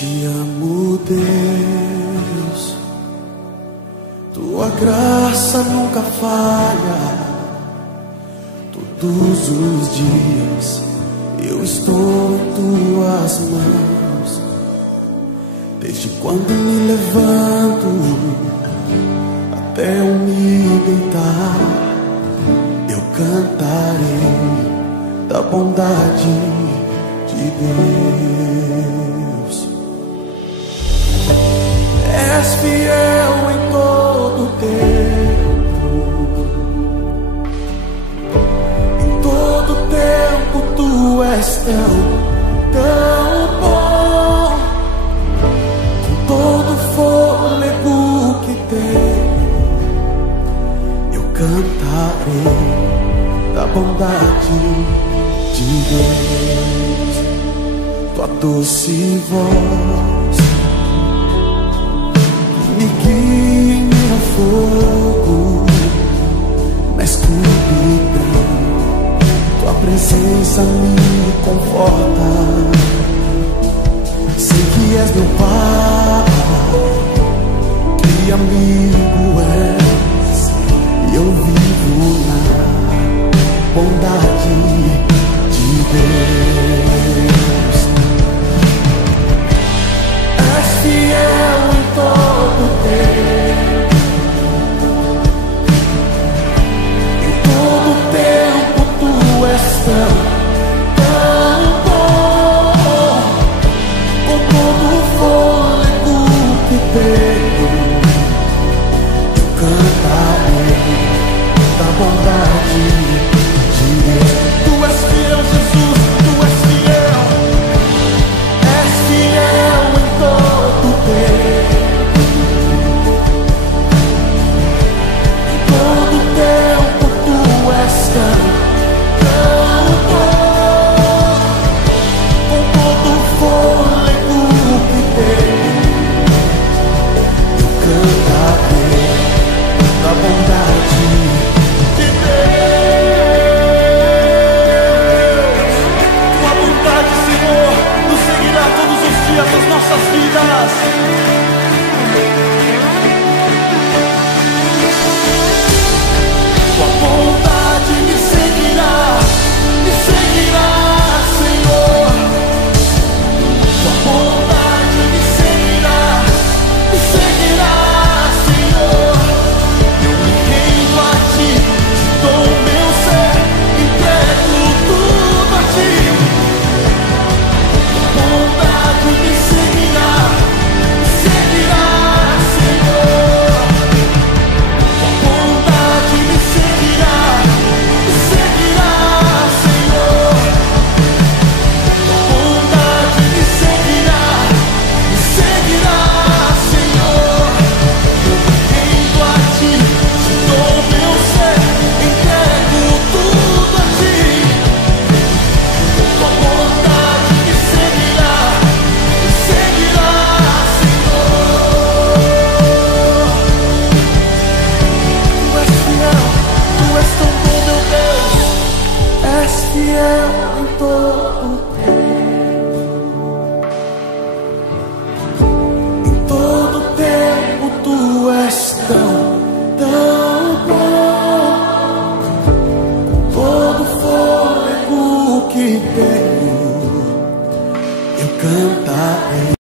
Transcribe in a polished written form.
Te amo, Deus, tua graça nunca falha. Todos os dias eu estou em tuas mãos. Desde quando me levanto até eu me deitar, eu cantarei da bondade de Deus. És fiel em todo tempo, em todo tempo tu és tão bom. Com todo fôlego que tenho, eu cantarei da bondade de Deus. Tua doce voz me guia em meu fogo, na escuridão. Tua presença me conforta. Sei que és meu Pai, que amigo és, e eu vivo na bondade de Deus. És fiel em todo tempo, em todo tempo tu és tão bom. Com todo o fôlego que tenho, eu cantarei da bondade de Deus. Tu és fiel, Jesus, tu és fiel. És fiel em todo tempo, em todo tempo tu és tão bom. Com todo o fôlego que tenho, eu cantarei da bondade de Deus. Tua bondade, Senhor, nos seguirá todos os dias das nossas vidas. Tua bondade me seguirá, Senhor. Tua bondade me seguirá, Senhor. Eu me rendo a ti, te dou o meu ser, entrego tudo a ti. Tua bondade me seguirá, Senhor. Tua bondade me seguirá, Senhor. Tua bondade me seguirá, Senhor. Eu me rendo a ti, te dou o meu ser, entrego tudo a ti. Tua bondade me seguirá, Senhor. Tu és fiel, tu és tão bom, meu Deus. És fiel em todo tempo, em todo tempo tu és tão bom. Com todo fôlego que tenho, eu cantarei